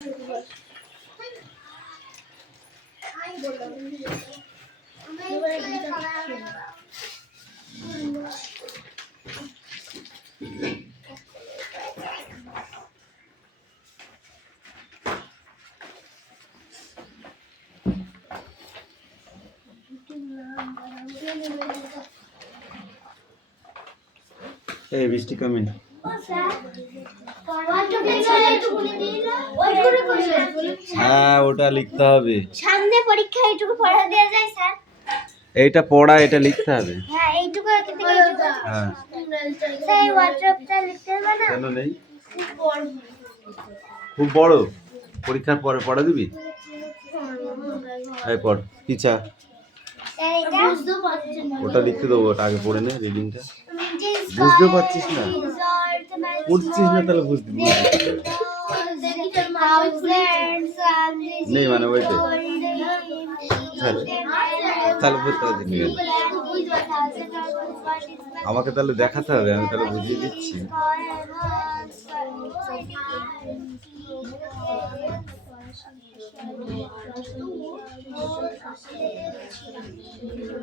এই বৃষ্টি কামিন। হ্যাঁ, ওটা লিখতে হবে। সামনে পরীক্ষা এইটুকু পড়া দেওয়া যায় স্যার? এইটা পড়া, এটা লিখতে হবে। হ্যাঁ, এইটুকু থেকে এইটুকু। হ্যাঁ স্যার এই হোয়াটসঅ্যাপটা লিখতে হবে না? কেন নেই? খুব বড় পরীক্ষার পরে পড়া দিবি? এই পড় পিছা। স্যার এটা বুঝতে পারছেন না। ওটা লিখতে দেবো, ওটা আগে পড়ে নে রিডিংটা। বুঝতে পারছিস না? পড়ছিস না তাহলে বুঝতে নেই মানে ওইটাই তাহলে বুঝতে পারছি। আমাকে তাহলে দেখাতে হবে, আমি তাহলে বুঝিয়ে দিচ্ছি।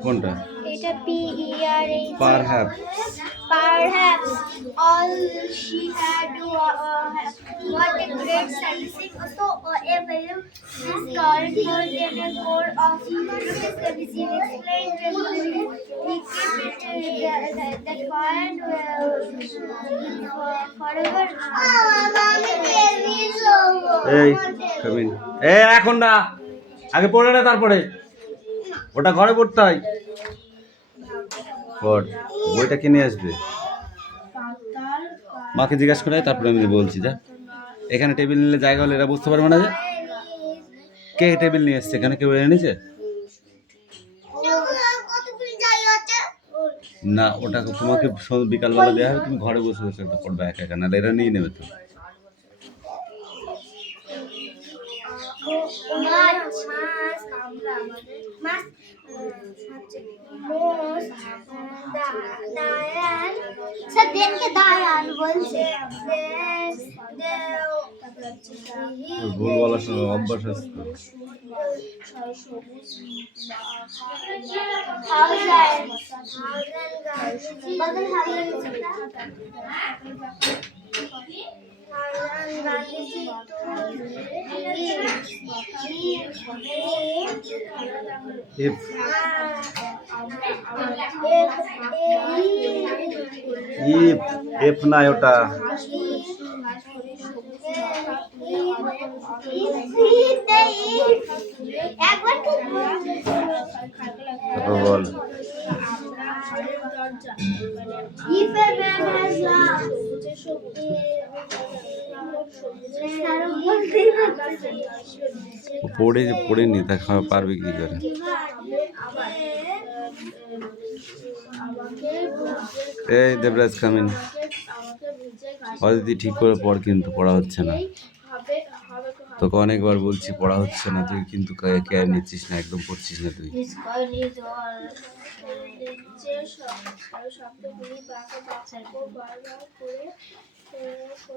কোনটা? এটা PERH perhaps all she had what a great statistic so a value is called for in a core of statistics explained regularly we keep it that point forever এই কামিন। এই এখন না, আগে পড়ে না তারপরে ওটা ঘরে পড়তে হয়। পড়, বইটা কিনে আসবে। মাকে জিজ্ঞাসা করে তারপরে আমি বলছি। যা, এখানে টেবিল নিলে জায়গা হলে এরা বুঝতে পারবে না যে কে টেবিল নিয়ে এসছে। এখানে কেউ এনেছে না? ওটা তোমাকে বিকালবেলা দেওয়া হবে, তুমি ঘরে বসে বসে একটা পড়বে একা একা, নাহলে এরা নিয়ে নেবে তো। ভুল বলার সময় অভ্যাস আছে তো। এফ না ওটা। বল। পড়েনি তা পারবে কি করে? এই দেবরাজ কামিন। অদিতি ঠিক করে পড়, কিন্তু পড়া হচ্ছে না। তোকে অনেকবার বলছি পড়া হচ্ছে না, তুই কিন্তু কেয়ার নিচ্ছিস না, একদম পড়ছিস না তুই।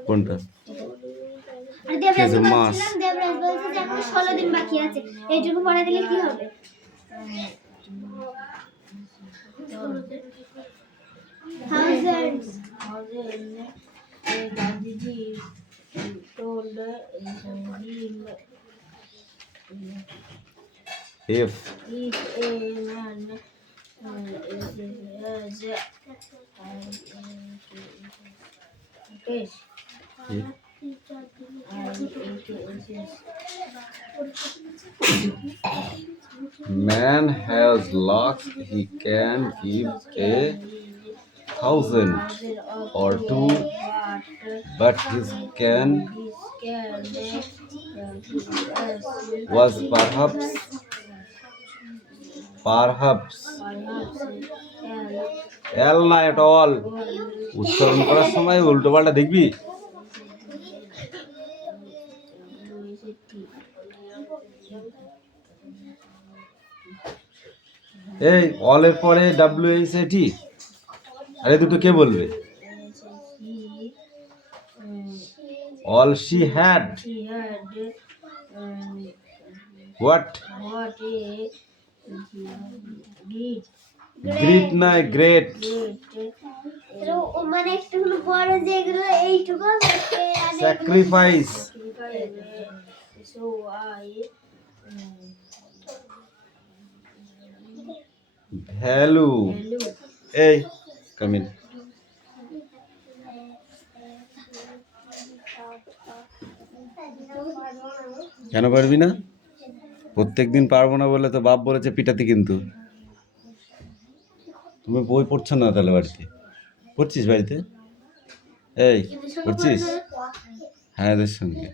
কোনটা? মাস 16 দিন বাকি আছে, এইটুকু পড়া দিলে কি হবে? If a man man has locks, he can give 1,000 or 2, but his can was perhaps L not at all. উচ্চারণ করার সময় উল্টো পাল্টা দেখবি। এই অলের পরে WHAT, আরে দুটো কে বলবে? All she had. She had What? what a great Great না great. মানে একটু বড় যেগুলো এইটুকু Sacrifice. so I Value. Hey, come in. কেন পারবি না? প্রত্যেকদিন পারবো না বলে তো বাপ বলেছে পিটাতে কিন্তু। তুমি বই পড়ছো না তাহলে বাড়িতে? পড়ছিস বাড়িতে? এই পড়ছিস? হ্যাঁ এদের সঙ্গে।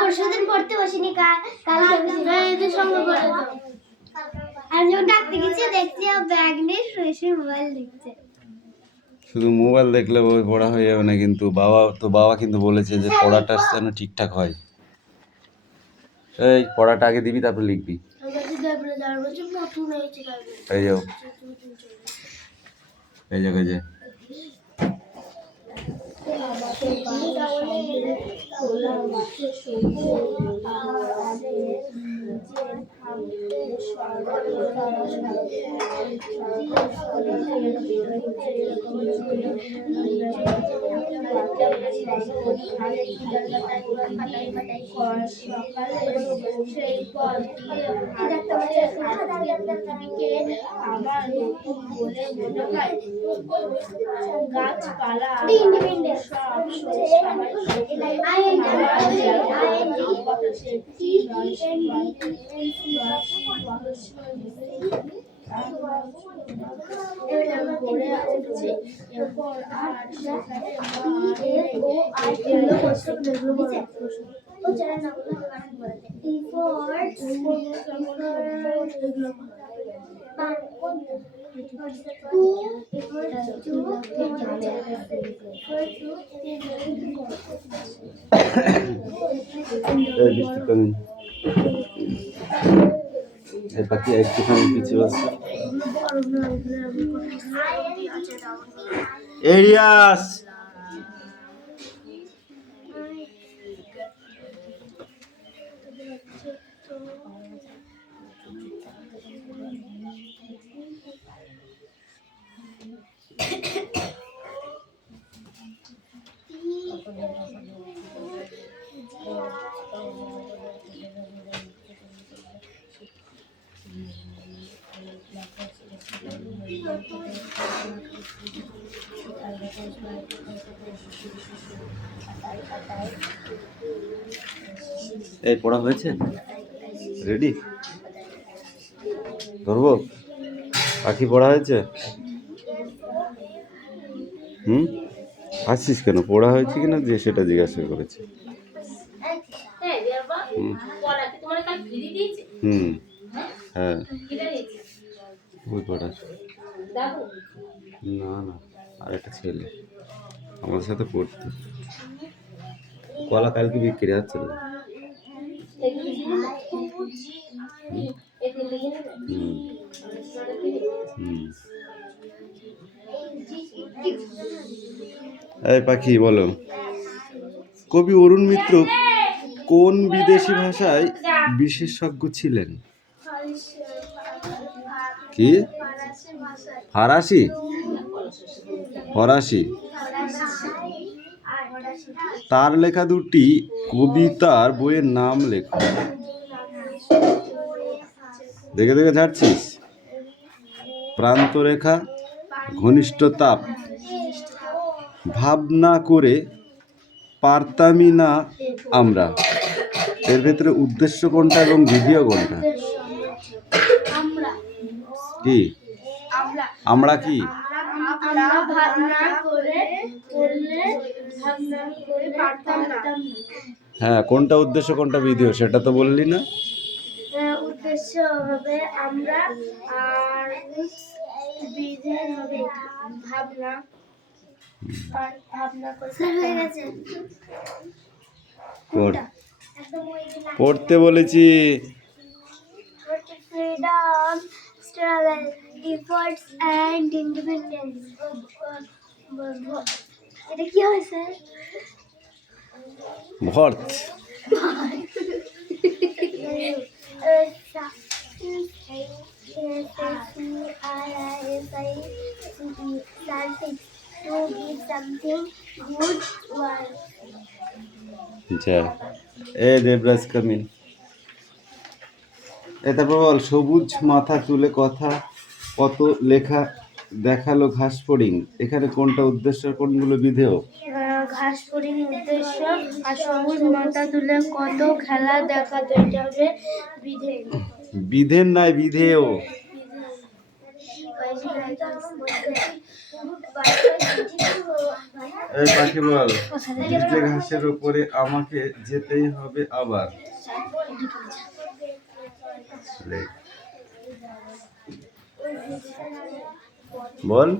পরশুদিন পড়তে বসিনি কাল এদের সঙ্গে পড়ে তো। আর যখন ডাকতে গেছি দেখছি ব্যাগ নিয়ে শুয়ে শুয়ে মোবাইল দেখছে। শুধু মোবাইল দেখলে বই পড়া হয়ে যাবে না কিন্তু বাবা কিন্তু বলেছে যে পড়াটা যেন ঠিকঠাক হয়। এই পড়াটা আগে দিবি তারপর লিখবি। এই যাও এই জায়গায় যে গাছপালা পাখি একটুখানি পিছিয়ে বসছে। এরিয়াস এই পড়া হয়েছে? রেডি? ধরবো? পাখি পড়া হয়েছে? হাসছিস কেন? পড়া হয়েছে কিনা যে সেটা জিজ্ঞাসা করেছে। হ্যাঁ বই পড়া না আর একটা ছেলে আমাদের সাথে পড়তো। কলা কালকে বিক্রি হচ্ছে না। এই পাখি বলো, কবি অরুণ মিত্র কোন বিদেশি ভাষায় বিশেষজ্ঞ ছিলেন? কি? ফরাসি? ফরাসি। তার লেখা দুটি কবিতার বইয়ের নাম লেখো। দেখে দেখে ছাড়ছিস? প্রান্তরেখা, ঘনিষ্ঠ তাপ, ভাবনা করে পারতামই না আমরা। এর ভেতরে উদ্দেশ্য কোনটা এবং ভিডিও কোনটা? কি আমরা কি? হ্যাঁ কোনটা উদ্দেশ্য কোনটা ভিডিও সেটা তো বললি না। উদ্দেশ্য হবে আমরা আর বিজয় হবে ভাবনা হয়ে গেছে। পড়তে বলেছি। Freedom struggle efforts and independence. এটা কি হয় sir? ভর্ত। To give something good word. যা এ দেবরাজ কামিল। তারপর বল, সবুজ মাথা তুলে কথা কত লেখা দেখালো ঘাস ফড়িং, এখানে কোনটা উদ্দেশ্য কোনগুলো বিধেয়? ঘাস ফড়িং উদ্দেশ্য, আর সবুজ মাথা তুলে কত খেলা দেখাতো, এটা হবে বিধেয়। বিধের নয়, বিধেয়। এই পাখি বল, ভিজে ঘাসের উপরে আমাকে যেতেই হবে আবার। বল,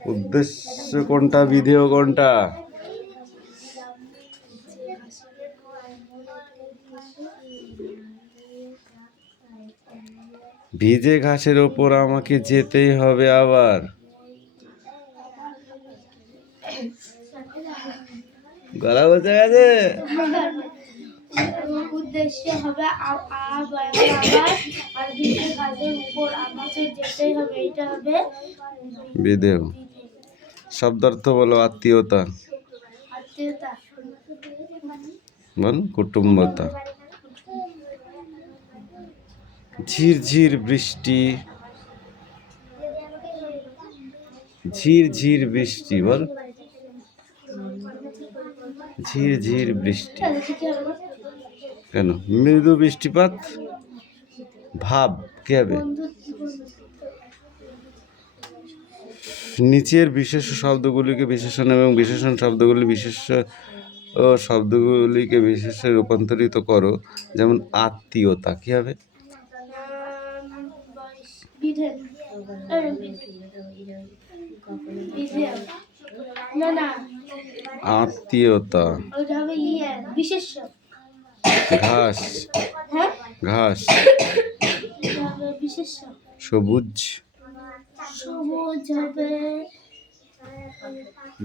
উদ্দেশ্য কোনটা বিধেয় কোনটা? ভিজে ঘাসের ওপর আমাকে যেতেই হবে আবার। গলা বসে গেছে। উদ্দেশ্য হবে আবার, আর ভিজে ঘাসের উপর আমাকে যেতেই হবে, এটা হবে বিধেয়। শব্দার্থ বলো, আত্মীয়তা। আত্মীয়তা। বল, কুটুম্বতা। ঝিরঝির বৃষ্টি, ঝিরঝির বৃষ্টি। বল, ঝিরঝির বৃষ্টি। কেন? মৃদু বৃষ্টিপাত। ভাব কি হবে? নিচের বিশেষ শব্দগুলিকে বিশেষণ এবং বিশেষণ শব্দগুলি শব্দগুলিকে বিশেষে রূপান্তরিত করো। যেমন আত্মীয়তা কি হবে? আত্মীয়তা। ঘাস, ঘাস। সবুজ, সবুজ হবে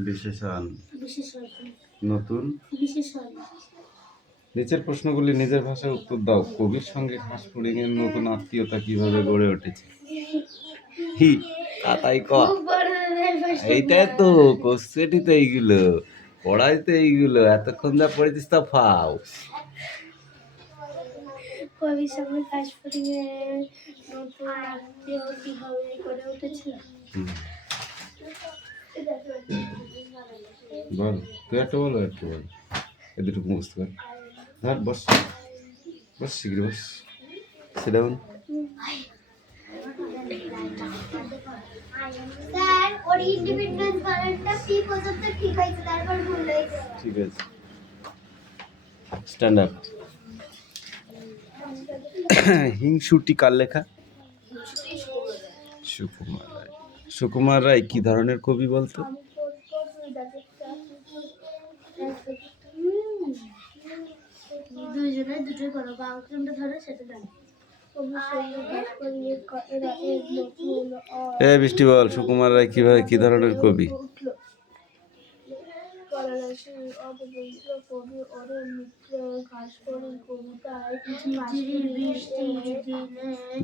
বিশেষণ। নতুন বিশেষণ। নিচের প্রশ্নগুলি নিজের ভাষায় উত্তর দাও। কবির সঙ্গে ঘাস ফড়িং এর নতুন আত্মীয়তা কিভাবে গড়ে উঠেছে? হি তাই ক। এইটাই তো কোশ্চেনই তো, এইগুলো পড়াই তো, এইগুলো এতক্ষণ যা পড়েছিস তা ফাও। কবির সঙ্গে ঘাস ফড়িং এর নতুন আত্মীয় কিভাবে গড়ে উঠেছিল? বল, তুই একটা বলো, একটু বল। এ দুটো মুখস্থ কর। ধর বস, বস শীঘ্র বস। Sit down. স্যার, ওর ইন্ডিপেন্ডেন্স বানানটা পি পর্যন্ত ঠিক হয়েছে, তারপর ভুল হয়েছে। ঠিক আছে, স্ট্যান্ড আপ। হিংসুটি কার লেখা? সুকুমার রায়। সুকুমার রায় কি ধরনের কবি বলতো? দুইজনে দুটোই করো, বাবা কোনটা ধরে সেটা জানো। এ বৃষ্টি বল, সুকুমার রায় কিভাবে কি ধরনের কবি?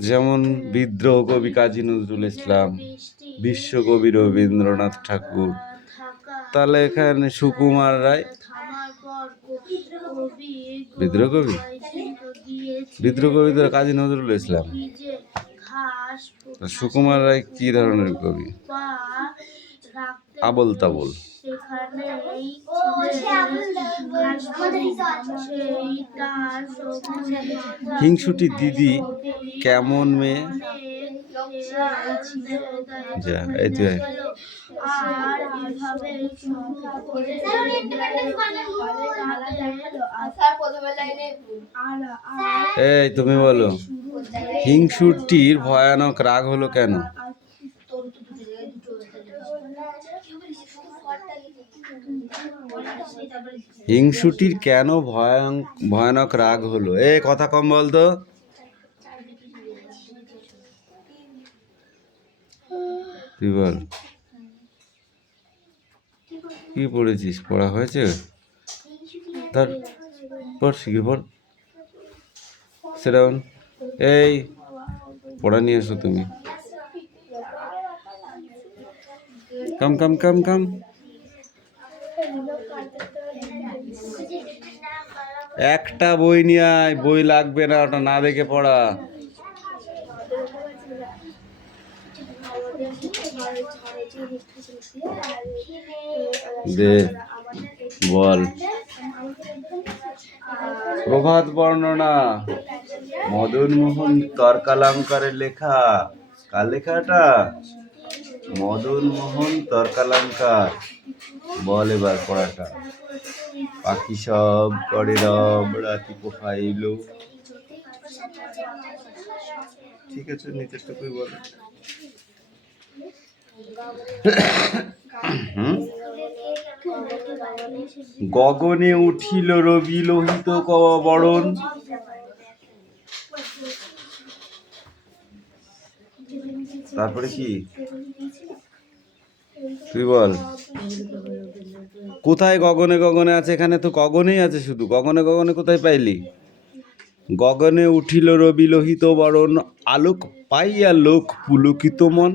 যেমন বিদ্রোহ কবি কাজী নজরুল ইসলাম, বিশ্বকবি রবীন্দ্রনাথ ঠাকুর। তাহলে এখানে সুকুমার রায় বিদ্রোহ কবি। বিদ্রোহ কবি তো কাজী নজরুল ইসলাম। সুকুমার রায় কি ধরনের কবি? আবল তাবল। হিংসুটি দিদি কেমন মেয়ে? যা এই তুই এই তুমি বলো, হিংসুটির ভয়ানক রাগ হলো কেন? হিংসুটির কেন ভয়ানক রাগ হলো? এ কথা কম বলতো। তুই বল, কি পড়েছিস? পড়া হয়েছে? ধর পড় শিগগির পড়। Sit down. এই পড়া নিয়ে এসো তুমি। কাম কাম কাম কাম। একটা বই নিয়ে আয়, বই লাগবে না, ওটা না দেখে পড়া। দে বল। প্রভাত বর্ণনা মদন মোহন তর্কালঙ্কারের লেখা। কার লেখা এটা? মদন মোহন তর্কালঙ্কার। বল এবার পড়াটা। পাখি সব করে রব, রাতি পোহাইল। ঠিক আছে, নিচেরটুকুই বল। গগনে উঠিল রবি লোহিত বরণ। তারপরে কি তুই বল? কোথায় গগনে গগনে আছে? এখানে তো গগনেই আছে শুধু। গগনে গগনে কোথায় পাইলি? গগনে উঠিল রবি লোহিত বরণ, আলোক পাইয়া লোক পুলকিত মন।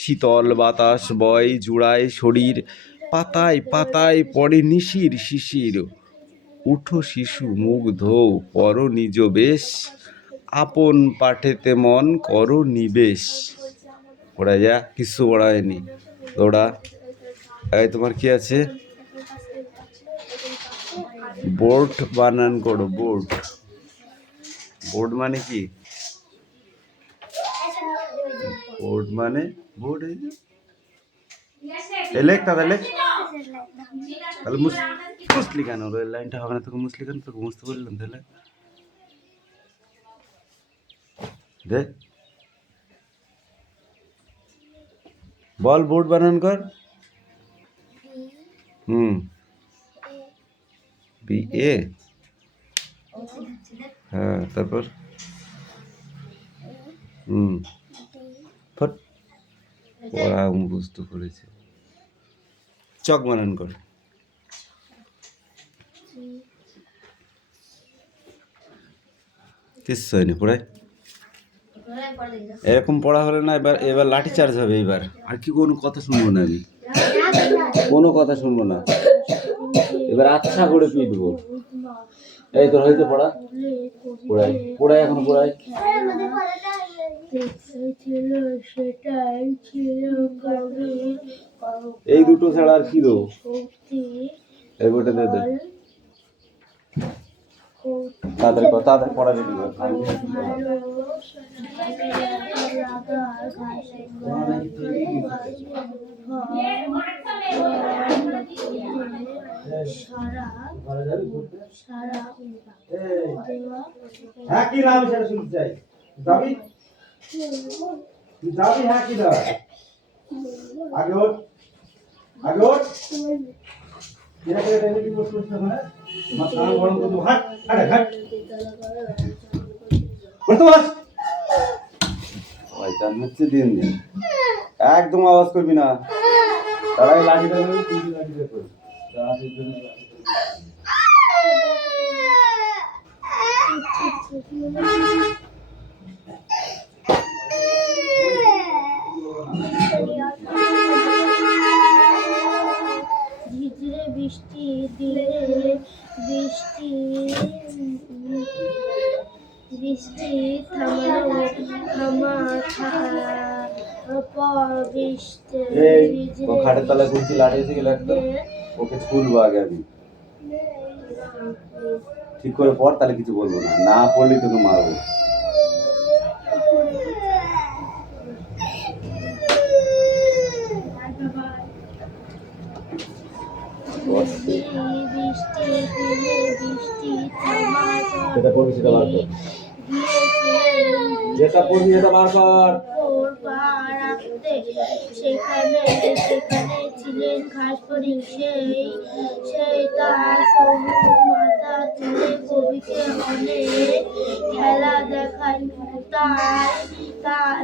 শীতল বাতাস বয় জুড়ায় শরীর, পাতায় পাতায় পড়ে নিশির শিশির। উঠো শিশু মুখ ধৌ পর নিজ বেশ, আপন পাঠেতে মন করো নিবেশ। পড়া যা, কিছু পড়ায়নি। দৌড়া। এই তোমার কি আছে? বোর্ড বানান করো। বোর্ড। বোর্ড মানে কি? বোর্ড মানে বোর্ড। এই লেখ তাহলে, লেখ তাহলে। মুসলি কেন? ওই লাইনটা হবে না তোকে? মুসলি কেন? তোকে মুছতে বললাম তাহলে। দে বল, বোর্ড বানান কর। B A. হ্যাঁ, তারপর ফট পড়া মুখস্থ করেছে। চক বানান কর। কিচ্ছু হয়নি পড়ায়। এরকম পড়া হলে না, এবার এবার লাঠি চার্জ হবে। এবার আর কি কোনো কথা শুনবো না আমি, কোনো কথা শুনবো না। এবার আচ্ছা করে পিটবো। এই তোর হয়েছে পড়া? পড়াই পড়াই, এখন পড়াই। এই দুটো ছাড়া আর কি দো? এই বইটা দে দে। তাড়াতাড়ি কর, তাড়াতাড়ি পড়া রেডি কর। হ্যাঁ কি নাম সেটা শুনতে চাই। যাবি? যাবি? হ্যাঁ কি দাও? আগে ওঠ, আগে ওঠ। এরা করে টাইমে কি বসে বসে না? মাথা গরম করে হাট হাট হাট। বলতো বস। ওই তার হচ্ছে দিন দিন একদম আওয়াজ করবি না। তারাই লাঠি ধরবে, তুই লাঠি ধরবি। লাঠির জন্য ঝিঝিরে বৃষ্টি দিলে বৃষ্টি বৃষ্টি থামালো থামা পর বৃষ্টি খাটের তলায় গুলছি লাঠি এসে গেলে একদম ওকে ছুলবো আগে আমি। ঠিক করে পড়, তাহলে কিছু বলবো না। না পড়লে তোকে মারবো। যেটা পড়বি সেটা বার কর। যেটা পড়বি সেটা বার কর। সেখানে সেখানে ছিলেন ঘাস ফড়িং, সেই তার সবুজ মাথা তুলে কবিকে অনেক খেলা দেখা তার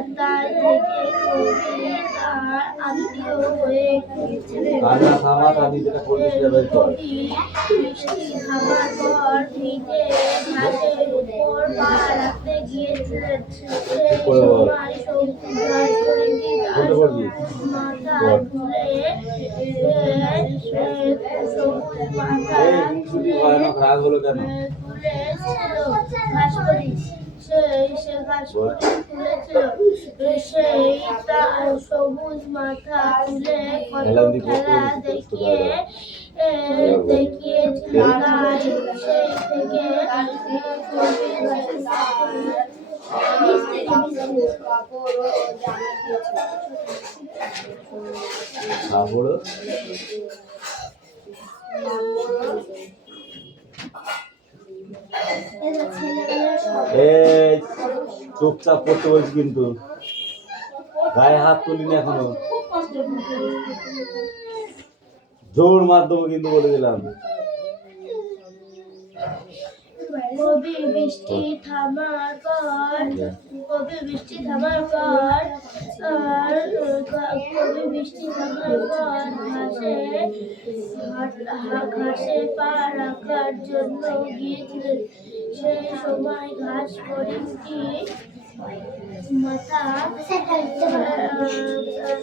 থেকে কবি তার আত্মীয় হয়ে গিয়েছিলেন। কবি বৃষ্টি থামার পর ভিজে ঘাসের উপর পা রাখতে গিয়েছিলেন। সেই সময় সবুজ ঘাস হরিণটি তার মাথা তুলে সবুজ মাথা তুলেছিল ঘাস হরিণ। সে ঘাস হরিণ তুলেছিল। সেই তার সবুজ মাথা তুলে কত খেলা দেখিয়েছিল। তাই সেই থেকে কবি চুপচাপ করতে বলছি, কিন্তু গায়ে হাত তুলিনি এখনো, জোর মাধ্যমে কিন্তু বলে দিলাম। কবি বৃষ্টি থামার পর ঘাসে পা রাখার জন্য গিয়েছিলেন। সেই সময় ঘাস হরিণটি মাথা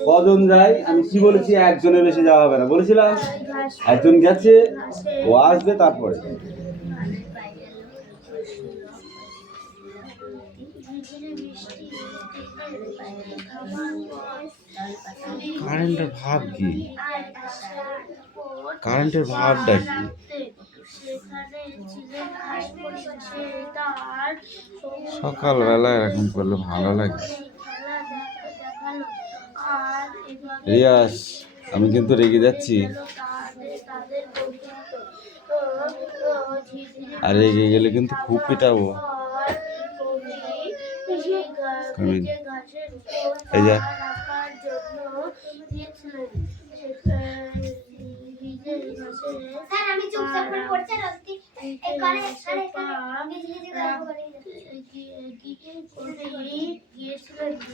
কজন যায়? আমি কি বলেছি? একজনের বেশি যাওয়া হবে না বলেছিলাম। একজন গেছে, ও আসবে তারপরে। কারেন্টের ভাব কি? কারেন্টের ভাবটা কি? সকালবেলা এরকম করলে ভালো লাগে। রিয়াস, আমি কিন্তু রেগে যাচ্ছি, আর রেগে গেলে কিন্তু খুব পিটাবো। এই যা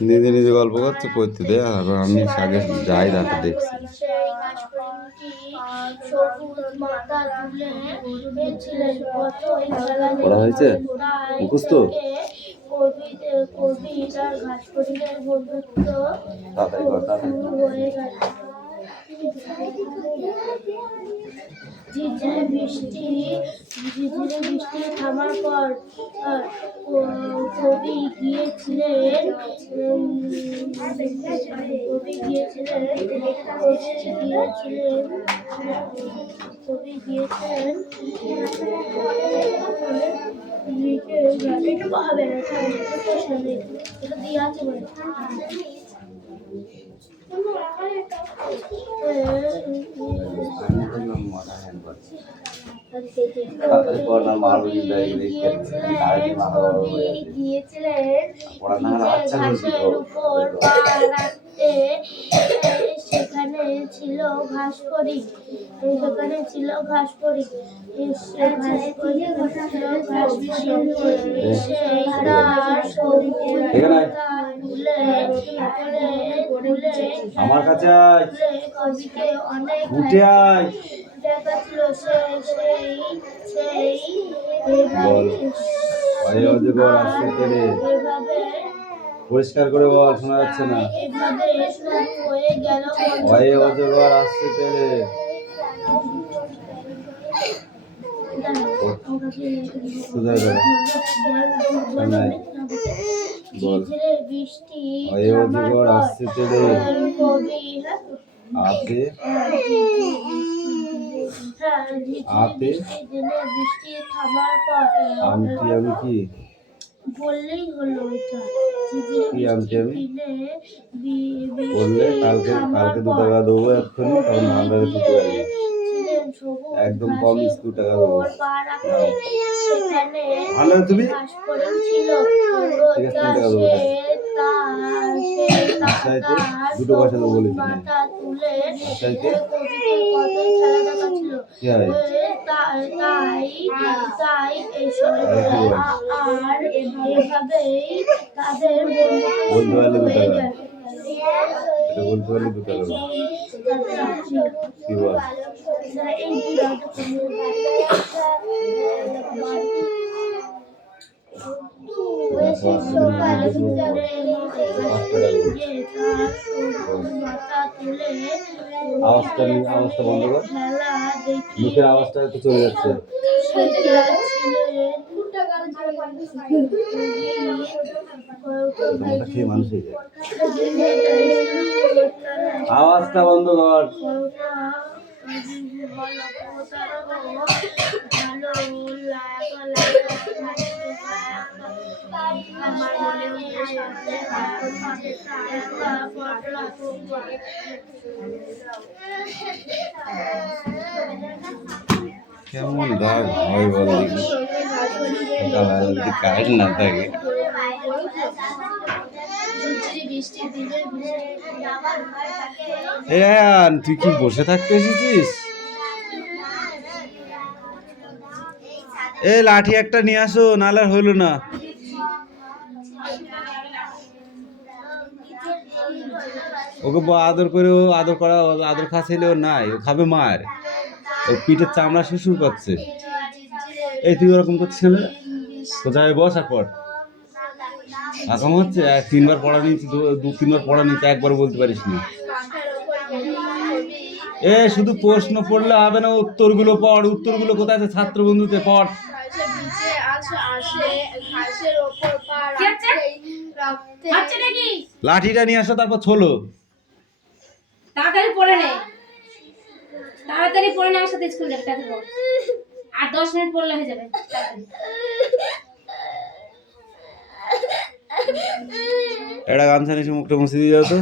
নিজে নিজে গল্প করছে, করতে দে, আর আমি আগে যাই, তারপর দেখছি। পড়া হয়েছে মুখস্থ? কবি তার ঘাস হরিণের বন্ধুত্ব হয়ে গেল। ঝিরঝিরে বৃষ্টি থামার পর কবি গিয়েছিলেন সেখানে ছিল ঘাস হরিণ। আমার কাছে কবিকে অনেক উঠে আয় দেখাচ্ছিল। পরিষ্কার করে বল, শোনা যাচ্ছে না। ভয়ে অজগর আসছে তেলে। বৃষ্টি অজগর আসছে তেলে। আপে বৃষ্টি থামার পর আমটি আমি কি বললেই হলো। কি আমটি আমি বললে কালকে 2 টাকা দেবো এক্ষুনি, তখন আমরা 2 টাকা দিই, একদম কম 2 টাকা দেবো। ভালো তুমি ঠিক আছে, 3 টাকা দেবো। আশাইতে দুটো ভাষা তো বলেছি না মাথা তুলে আশাইতে কবিকে কতই খেলা দেখাচ্ছিল। কি হয় তাই এসব আর এভাবেই তাদের বলতে পারলে দুটো হয়ে গান যায়। এটা বলতে পারলে দুটো গান কি বল আওয়াজটা বন্ধ কর মুখের আওয়াজটা একটু চলে যাচ্ছে মোটা খেয়ে মানুষ হয়ে যায় আওয়াজটা বন্ধ কর কেমন রাগ হয় বল দেখি সকালবেলা যদি কারেন্ট না থাকে এ আয়ান, তুই কি বসে থাকতে এসেছিস? এ লাঠি একটা নিয়ে আসো, নাহলে আর হইলো না। ওকে আদর করে, ও আদর করা, আদর খাচ্ছিল নাই, ও খাবে মার, ওর পিঠের চামড়া শুশুর করছে। এই তুই ওরকম করছিস না, কোথায় বস আর পর আকাম হচ্ছে। 3বার পড়া নিয়েছি, 2-3বার পড়া নিয়েছি, একবার বলতে পারিস না। এ শুধু প্রশ্ন পড়লে হবে না, উত্তরগুলো পড়। উত্তরগুলো কোথায় আছে? ছাত্র বন্ধুতে পড়। লাঠিটা নিয়ে আসো, তারপর ছোলো। তাড়াতাড়ি পড়ে নে, তাড়াতাড়ি পড়ে নে, আমার সাথে স্কুল যাবে। তাড়াতাড়ি পড়, আর 10 মিনিট পড়লে হয়ে যাবে। এটা গামছা নিয়ে মুখটা মুছে দিয়ে যাও তো।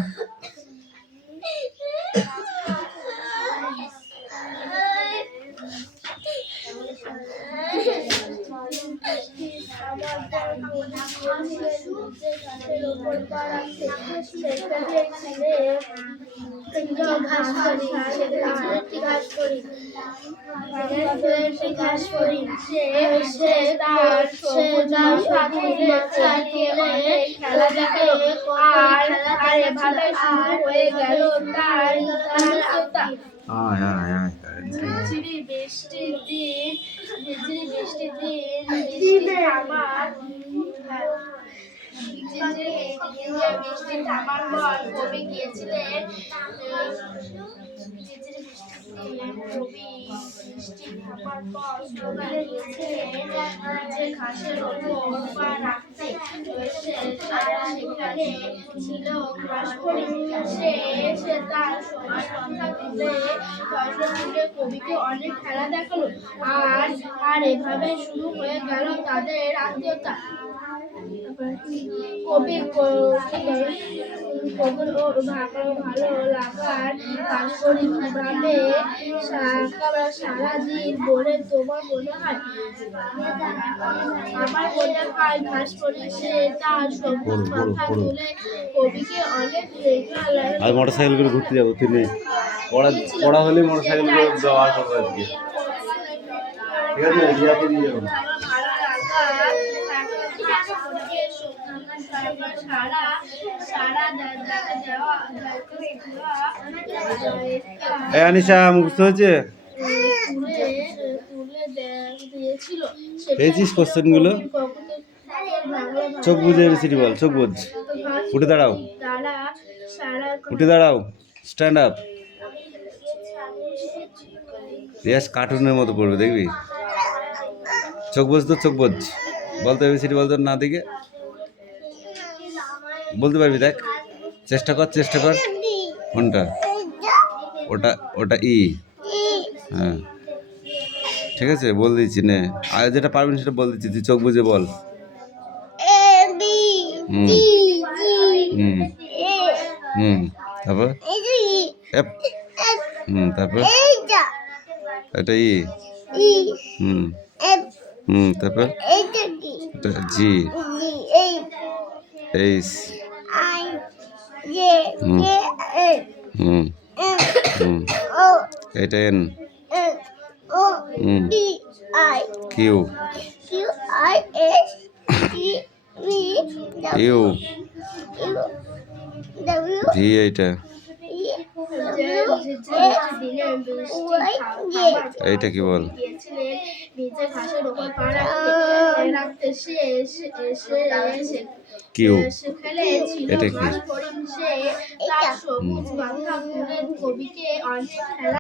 কবি গিয়েছিলেন ঘাসের ওপর পা রাখতে সেখানে ছিল ঘাস ফড়িং। সে তার সময় কথা তুলে কবিকে অনেক খেলা দেখালো, আর এভাবে শুরু হয়ে গেল তাদের আত্মীয়তা। কবির ভালো লাগার কাজ করি কিভাবে সারাদিন বলে তোমার মনে হয়? আমার মনে হয় ঘাস করি সে তার সবুজ মাথা তুলে কবিকে অনেক আর মোটর সাইকেল করে ঘুরতে যাবো, তুই নেই পড়া হলে মোটর সাইকেল করে যাওয়ার কথা আজকে। ঠিক আছে, রিয়াকে নিয়ে যাবো। আনিশা মুখস্থ হয়েছে? পেয়েছিস কোশ্চেনগুলো? চোখ বুঝে এবিসিডি বল, চোখ বুঝ। উঠে দাঁড়াও, উঠে দাঁড়াও, স্ট্যান্ড আপ। রিয়াজ কার্টুনের মতো পড়বে, দেখবি। চোখ বুঝ তো, চোখ বুঝ বলতো, এবিসিডি বলতো না দেখে বলতে পারবি। দেখ, চেষ্টা কর, চেষ্টা কর। কোনটা? ওটা, ওটা ই। হ্যাঁ ঠিক আছে, বল দিচ্ছি নে। আর যেটা পারবি সেটা বল দিচ্ছি, তুই চোখ বুঝে বল। তারপর তারপর এটা ই। তারপর এটা জি, এইচ, হুম N হুম হুম O এটা N N O D I Q Q I S T V U W W V এইটা এইটা কি বল নিচে ঘাসের উপর পা রাখতে কিউ সেখানে ছিল এটা কি ঘাস হরিণ সে তার সবুজ মাথা ঘুরে কবিকে অনেক খেলা